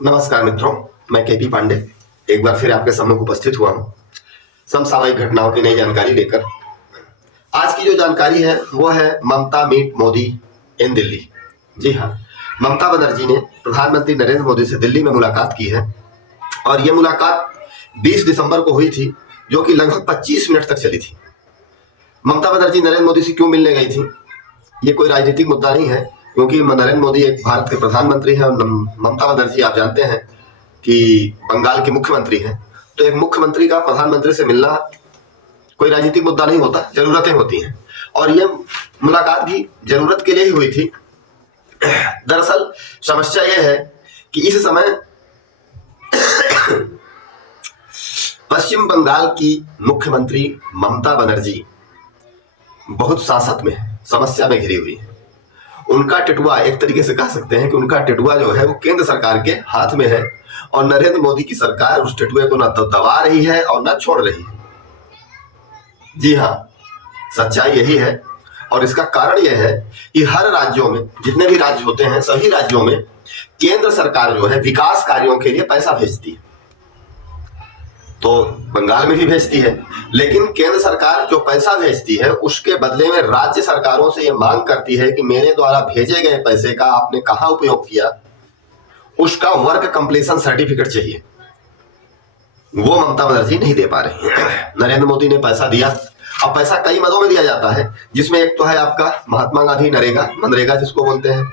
नमस्कार मित्रों, मैं केपी पांडे एक बार फिर आपके सम्मुख उपस्थित हुआ हूं समसामयिक घटनाओं की नई जानकारी लेकर। आज की जो जानकारी है वो है ममता मीट मोदी इन दिल्ली। जी हाँ, ममता बनर्जी ने प्रधानमंत्री नरेंद्र मोदी से दिल्ली में मुलाकात की है और ये मुलाकात 20 दिसंबर को हुई थी, जो कि लगभग 25 मिनट तक चली थी। ममता बनर्जी नरेंद्र मोदी से क्यों मिलने गई थी, ये कोई राजनीतिक मुद्दा नहीं है, क्योंकि नरेंद्र मोदी एक भारत के प्रधानमंत्री हैं और ममता बनर्जी आप जानते हैं कि बंगाल के मुख्यमंत्री हैं। तो एक मुख्यमंत्री का प्रधानमंत्री से मिलना कोई राजनीतिक मुद्दा नहीं होता, जरूरतें होती हैं और ये मुलाकात भी जरूरत के लिए ही हुई थी। दरअसल समस्या यह है कि इस समय पश्चिम बंगाल की मुख्यमंत्री ममता बनर्जी बहुत सांसत में है, समस्या में घिरी हुई है। उनका टिटुआ, एक तरीके से कह सकते हैं कि उनका टिटुआ जो है वो केंद्र सरकार के हाथ में है और नरेंद्र मोदी की सरकार उस टिटुए को न तो दबा रही है और न छोड़ रही है। जी हाँ, सच्चाई यही है और इसका कारण यह है कि हर राज्यों में, जितने भी राज्य होते हैं, सभी राज्यों में केंद्र सरकार जो है विकास कार्यों के लिए पैसा भेजती है। तो बंगाल में भी भेजती है, लेकिन केंद्र सरकार जो पैसा भेजती है उसके बदले में राज्य सरकारों से यह मांग करती है कि मेरे द्वारा भेजे गए पैसे का आपने कहां उपयोग किया, उसका वर्क कंप्लीशन सर्टिफिकेट चाहिए। वो ममता बनर्जी नहीं दे पा रही है। नरेंद्र मोदी ने पैसा दिया, अब पैसा कई मदों में दिया जाता है, जिसमें एक तो है आपका महात्मा गांधी मनरेगा जिसको बोलते हैं,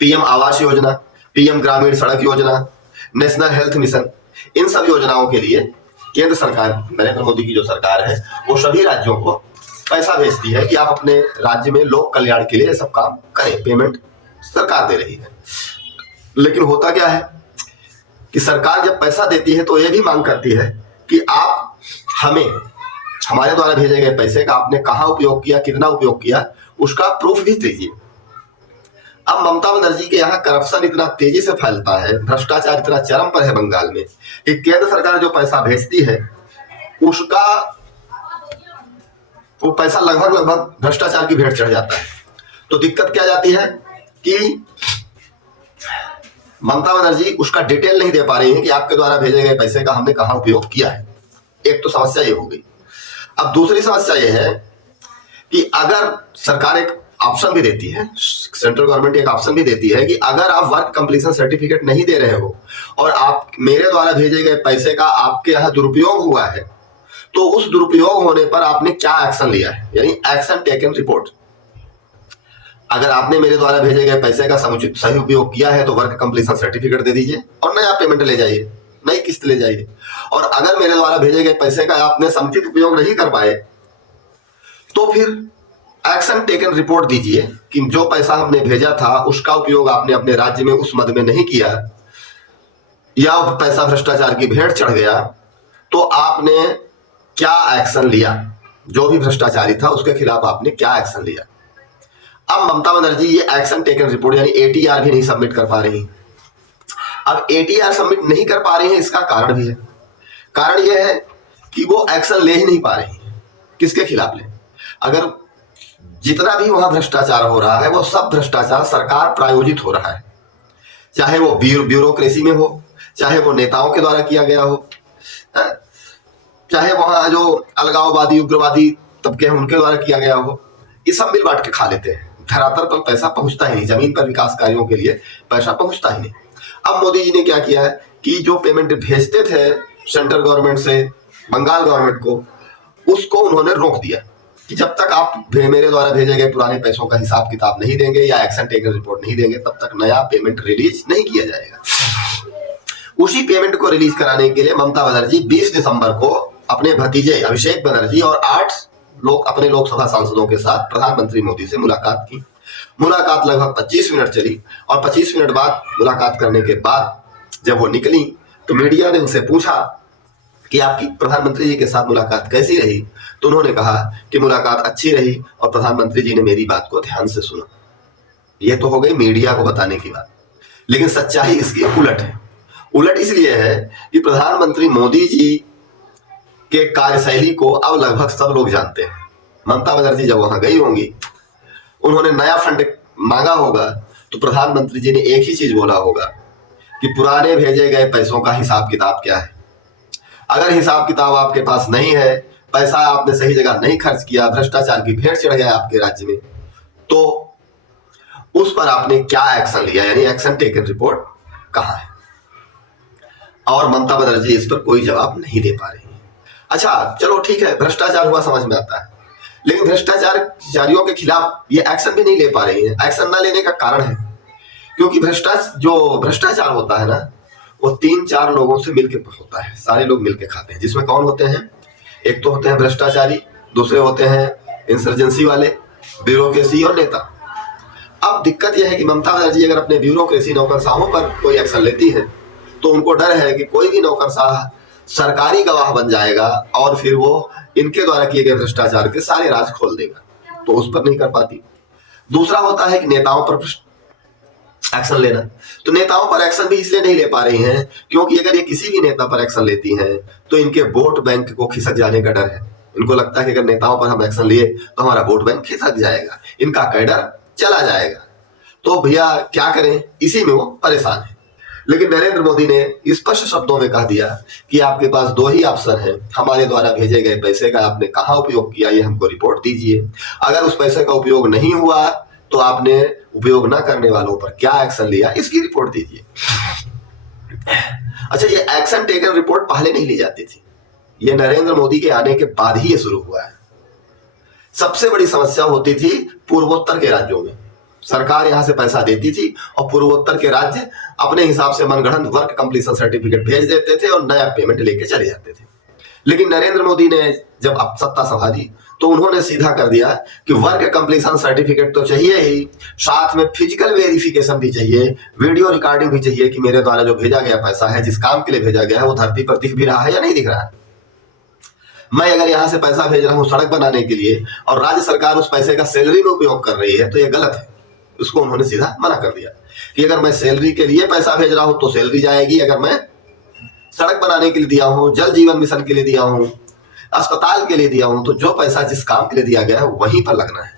पीएम आवास योजना, पीएम ग्रामीण सड़क योजना, नेशनल हेल्थ मिशन। इन सब योजनाओं के लिए केंद्र सरकार, नरेंद्र मोदी की जो सरकार है, वो सभी राज्यों को पैसा भेजती है कि आप अपने राज्य में लोक कल्याण के लिए सब काम करें, पेमेंट सरकार दे रही है। लेकिन होता क्या है कि सरकार जब पैसा देती है तो ये भी मांग करती है कि आप हमें हमारे द्वारा भेजे गए पैसे का आपने कहां उपयोग किया, कितना उपयोग किया, उसका प्रूफ भी दीजिए। अब ममता बनर्जी के यहाँ करप्शन इतना तेजी से फैलता है, भ्रष्टाचार इतना चरम पर है बंगाल में कि केंद्र सरकार जो पैसा भेजती है उसका वो पैसा लगभग भ्रष्टाचार की भेंट चढ़ जाता है। तो दिक्कत क्या जाती है कि ममता बनर्जी उसका डिटेल नहीं दे पा रही है कि आपके द्वारा भेजे गए पैसे का हमने कहां उपयोग किया है। एक तो समस्या ये हो गई। अब दूसरी समस्या ये है कि अगर सरकार एक ऑप्शन भी देती है, सेंट्रल गवर्नमेंट एक ऑप्शन भी देती है कि अगर आप वर्क कंप्लीशन सर्टिफिकेट नहीं दे रहे हो और आप मेरे द्वारा भेजे गए पैसे का आपके यहाँ दुरुपयोग हुआ है, तो उस दुरुपयोग होने पर आपने क्या एक्शन लिया है, यानी एक्शन टेकन रिपोर्ट। अगर आपने मेरे द्वारा भेजे गए पैसे का समुचित सही उपयोग किया है तो वर्क कंप्लीशन सर्टिफिकेट दे दीजिए और नया पेमेंट ले जाइए, नई किस्त ले जाइए। और अगर मेरे द्वारा भेजे गए पैसे का आपने समुचित उपयोग नहीं कर पाए तो फिर एक्शन टेकन रिपोर्ट दीजिए कि जो पैसा हमने भेजा था उसका उपयोग आपने अपने राज्य में उस मद में नहीं किया या पैसा भ्रष्टाचार की भेंट चढ़ गया, तो आपने क्या एक्शन लिया, जो भी भ्रष्टाचारी था उसके खिलाफ आपने क्या एक्शन लिया। अब ममता बनर्जी ये एक्शन टेकन रिपोर्ट यानी एटीआर भी नहीं सबमिट कर पा रही। अब एटीआर सबमिट नहीं कर पा रही है, इसका कारण भी है। कारण यह है कि वो एक्शन ले ही नहीं पा रही है। किसके खिलाफ ले? अगर जितना भी वहां भ्रष्टाचार हो रहा है वो सब भ्रष्टाचार सरकार प्रायोजित हो रहा है, चाहे वो ब्यूरोक्रेसी में हो, चाहे वो नेताओं के द्वारा किया गया हो, चाहे वहां जो अलगाववादी उग्रवादी तबके हैं उनके द्वारा किया गया हो। ये सब मिल बांट के खा लेते हैं, धरातल पर पैसा पहुंचता ही नहीं, जमीन पर विकास कार्यों के लिए पैसा पहुंचता ही नहीं। अब मोदी जी ने क्या किया है कि जो पेमेंट भेजते थे सेंट्रल गवर्नमेंट से बंगाल गवर्नमेंट को, उसको उन्होंने रोक दिया कि जब तक आप मेरे द्वारा भेजे गए पुराने पैसों का हिसाब किताब नहीं देंगे या एक्शन टेकन रिपोर्ट नहीं देंगे, तब तक नया पेमेंट रिलीज नहीं किया जाएगा। उसी पेमेंट को रिलीज कराने के लिए ममता बनर्जी 20 दिसंबर को अपने भतीजे अभिषेक बनर्जी और 8 अपने लोकसभा सांसदों के साथ प्रधानमंत्री मोदी से मुलाकात की। मुलाकात लगभग 25 मिनट चली और 25 मिनट बाद मुलाकात करने के बाद जब वो निकली तो मीडिया ने उनसे पूछा कि आपकी प्रधानमंत्री जी के साथ मुलाकात कैसी रही, तो उन्होंने कहा कि मुलाकात अच्छी रही और प्रधानमंत्री जी ने मेरी बात को ध्यान से सुना। यह तो हो गई मीडिया को बताने की बात, लेकिन सच्चाई इसकी उलट है। उलट इसलिए है कि प्रधानमंत्री मोदी जी के कार्यशैली को अब लगभग सब लोग जानते हैं। ममता बनर्जी जब वहां गई होंगी, उन्होंने नया फंड मांगा होगा तो प्रधानमंत्री जी ने एक ही चीज बोला होगा कि पुराने भेजे गए पैसों का हिसाब किताब क्या है। अगर हिसाब किताब आपके पास नहीं है, पैसा आपने सही जगह नहीं खर्च किया, भ्रष्टाचार की भेंट चढ़ गया आपके राज्य में, तो उस पर आपने क्या एक्शन लिया, यानी एक्शन टेकन रिपोर्ट कहाँ है। और ममता बनर्जी इस पर कोई जवाब नहीं दे पा रही है। अच्छा चलो ठीक है, भ्रष्टाचार हुआ समझ में आता है, लेकिन भ्रष्टाचारियों के खिलाफ ये एक्शन भी नहीं ले पा रही है। एक्शन ना लेने का कारण है क्योंकि भ्रष्टाचार होता है ना, वो 3-4 लोगों से मिलकर होता है, सारे लोग मिलकर खाते हैं। जिसमें कौन होते हैं? एक तो होते हैं भ्रष्टाचारी, दूसरे होते हैं इंसर्जेंसी वाले, ब्यूरोक्रेसी और नेता। अब दिक्कत यह है कि ममता बनर्जी अगर अपने ब्यूरोक्रेसी नौकरशाहों पर कोई एक्शन लेती है तो उनको डर है कि कोई भी नौकरशाह सरकारी गवाह बन जाएगा और फिर वो इनके द्वारा किए गए भ्रष्टाचार के सारे राज खोल देगा, तो उस पर नहीं कर पाती। दूसरा होता है कि नेताओं पर एक्शन लेना, तो नेताओं पर एक्शन भी इसलिए नहीं ले पा रही हैं क्योंकि अगर ये किसी भी नेता पर एक्शन लेती हैं तो इनके वोट बैंक को खिसक जाने का डर है। इनको लगता है कि अगर नेताओं पर हम एक्शन लिए तो हमारा वोट बैंक खिसक जाएगा, इनका कैडर चला जाएगा। तो भैया क्या करें, इसी में वो परेशान है। लेकिन नरेंद्र मोदी ने स्पष्ट शब्दों में कह दिया कि आपके पास 2 ही ऑप्शन है, हमारे द्वारा भेजे गए पैसे का आपने कहाँ उपयोग किया ये हमको रिपोर्ट दीजिए। अगर उस पैसे का उपयोग नहीं हुआ तो आपने उपयोग न करने वालों पर क्या एक्शन लिया इसकी रिपोर्ट दीजिए। अच्छा, ये एक्शन टेकन रिपोर्ट पहले नहीं ली जाती थी, ये नरेंद्र मोदी के आने के बाद ही ये शुरू हुआ है। सबसे बड़ी समस्या होती थी पूर्वोत्तर के राज्यों में, सरकार यहां से पैसा देती थी और पूर्वोत्तर के राज्य अपने हिसाब से मनगढ़ंत वर्क कंप्लीशन सर्टिफिकेट भेज देते थे और नया पेमेंट लेके चले जाते थे। लेकिन नरेंद्र मोदी ने जब अब सत्ता संभाली तो उन्होंने सीधा कर दिया कि वर्क कंप्लीशन सर्टिफिकेट तो चाहिए ही, साथ में फिजिकल वेरिफिकेशन भी चाहिए, वीडियो रिकॉर्डिंग भी चाहिए कि मेरे द्वारा जो भेजा गया पैसा है, जिस काम के लिए भेजा गया है, वो धरती पर दिख भी रहा है या नहीं दिख रहा है। मैं अगर यहां से पैसा भेज रहा हूं सड़क बनाने के लिए और राज्य सरकार उस पैसे का सैलरी में उपयोग कर रही है तो यह गलत है। उसको उन्होंने सीधा मना कर दिया कि अगर मैं सैलरी के लिए पैसा भेज रहा हूं तो सैलरी जाएगी, अगर मैं सड़क बनाने के लिए दिया हूं, जल जीवन मिशन के लिए दिया हूं, अस्पताल के लिए दिया हूं, तो जो पैसा जिस काम के लिए दिया गया है वहीं पर लगना है।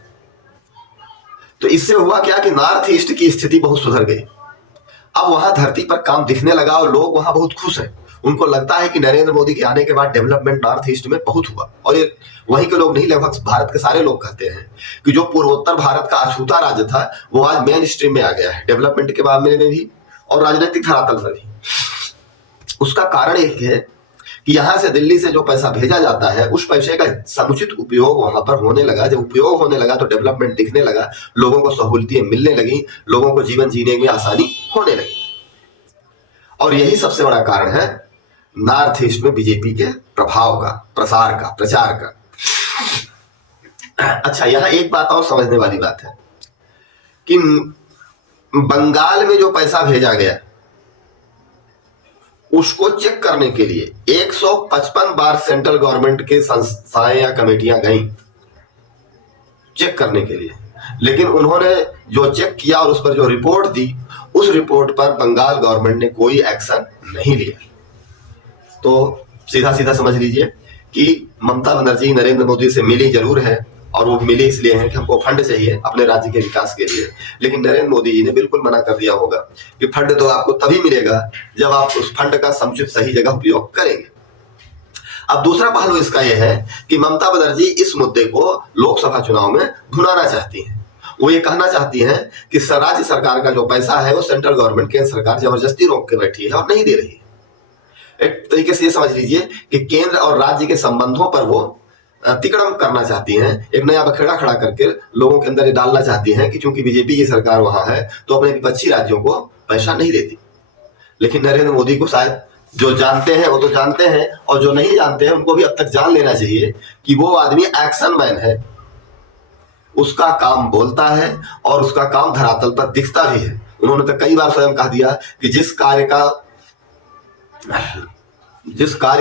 तो इससे हुआ क्या कि नॉर्थ ईस्ट की स्थिति बहुत सुधर गई। अब वहां धरती पर काम दिखने लगा और लोग वहां बहुत खुश हैं। उनको लगता है कि नरेंद्र मोदी के आने के बाद डेवलपमेंट नॉर्थ ईस्ट में बहुत हुआ। और ये वहीं के लोग नहीं, लगभग भारत के सारे लोग कहते हैं कि जो पूर्वोत्तर भारत का अछूता राज्य था वो आज मेन स्ट्रीम में आ गया है, डेवलपमेंट के मामले में भी और राजनीतिक धरातल पर भी। उसका कारण एक है कि यहां से दिल्ली से जो पैसा भेजा जाता है उस पैसे का समुचित उपयोग वहां पर होने लगा। जब उपयोग होने लगा तो डेवलपमेंट दिखने लगा, लोगों को सहूलियतें मिलने लगी, लोगों को जीवन जीने में आसानी होने लगी। और यही सबसे बड़ा कारण है नॉर्थ ईस्ट में बीजेपी के प्रभाव का, प्रसार का, प्रचार का। अच्छा, यहां एक बात और समझने वाली बात है कि बंगाल में जो पैसा भेजा गया उसको चेक करने के लिए 155 बार सेंट्रल गवर्नमेंट के संस्थाएं या कमेटियां गई चेक करने के लिए, लेकिन उन्होंने जो चेक किया और उस पर जो रिपोर्ट दी, उस रिपोर्ट पर बंगाल गवर्नमेंट ने कोई एक्शन नहीं लिया। तो सीधा सीधा समझ लीजिए कि ममता बनर्जी नरेंद्र मोदी से मिली जरूर है और वो मिली इसलिए है कि हमको फंड चाहिए अपने राज्य के विकास के लिए, लेकिन नरेंद्र मोदी जी ने बिल्कुल मना कर दिया होगा कि फंड तो आपको तभी मिलेगा जब आप उस फंड का समुचित सही जगह उपयोग करेंगे। अब दूसरा पहलू इसका यह है कि ममता बनर्जी इस मुद्दे को लोकसभा चुनाव में भुनाना चाहती हैं। वो ये कहना चाहती हैं कि राज्य सरकार का जो पैसा है वो सेंट्रल गवर्नमेंट, केंद्र सरकार जबरदस्ती रोक के बैठी है और नहीं दे रही है। एक तरीके से ये समझ लीजिए कि केंद्र और राज्य के संबंधों पर वो तिकड़म करना चाहती हैं, एक नया बखेड़ा खड़ा करके लोगों के अंदर ये डालना चाहती हैं कि चूंकि बीजेपी की सरकार वहां है तो अपने विपक्षी राज्यों को पैसा नहीं देती। लेकिन नरेंद्र मोदी को शायद जो जानते हैं वो तो जानते हैं और जो नहीं जानते हैं उनको भी अब तक जान लेना चाहिए कि वो आदमी एक्शन मैन है, उसका काम बोलता है और उसका काम धरातल पर दिखता भी है। उन्होंने तो कई बार स्वयं कह दिया कि जिस कार्य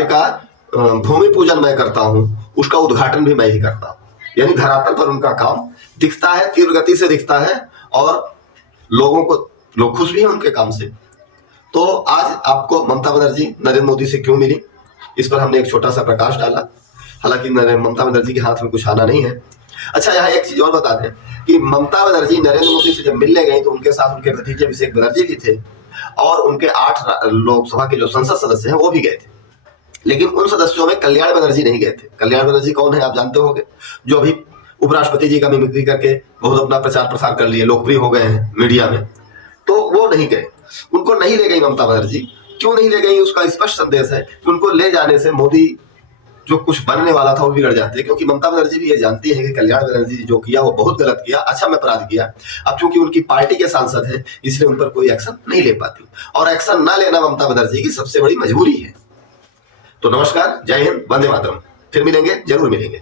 का भूमि पूजन मैं करता हूं उसका उद्घाटन भी मैं ही करता हूं। यानी धरातल पर उनका काम दिखता है, तीव्र गति से दिखता है और लोग खुश भी हैं उनके काम से। तो आज आपको ममता बनर्जी नरेंद्र मोदी से क्यों मिली, इस पर हमने एक छोटा सा प्रकाश डाला। हालांकि ममता बनर्जी के हाथ में कुछ आना नहीं है। अच्छा, यहाँ एक चीज और बता दें कि ममता बनर्जी नरेंद्र मोदी से जब मिलने गई तो उनके साथ उनके भतीजे अभिषेक बनर्जी भी थे और उनके 8 लोकसभा के जो संसद सदस्य हैं वो भी गए थे, लेकिन उन सदस्यों में कल्याण बनर्जी नहीं गए थे। कल्याण बनर्जी कौन है आप जानते होंगे, जो अभी उपराष्ट्रपति जी का मिमिक्री करके बहुत अपना प्रचार प्रसार कर लिए, लोकप्रिय हो गए हैं मीडिया में, तो वो नहीं गए, उनको नहीं ले गई ममता बनर्जी। क्यों नहीं ले गई, उसका स्पष्ट संदेश है कि उनको ले जाने से मोदी जो कुछ बनने वाला था वो बिगड़ जाते हैं, क्योंकि ममता बनर्जी भी ये जानती है कि कल्याण बनर्जी जो किया वो बहुत गलत किया, अक्षम्य अपराध किया। अब चूंकि उनकी पार्टी के सांसद हैं इसलिए उन पर कोई एक्शन नहीं ले पाती, और एक्शन ना लेना ममता बनर्जी की सबसे बड़ी मजबूरी है। तो नमस्कार, जय हिंद, वंदे मातरम। फिर मिलेंगे, जरूर मिलेंगे।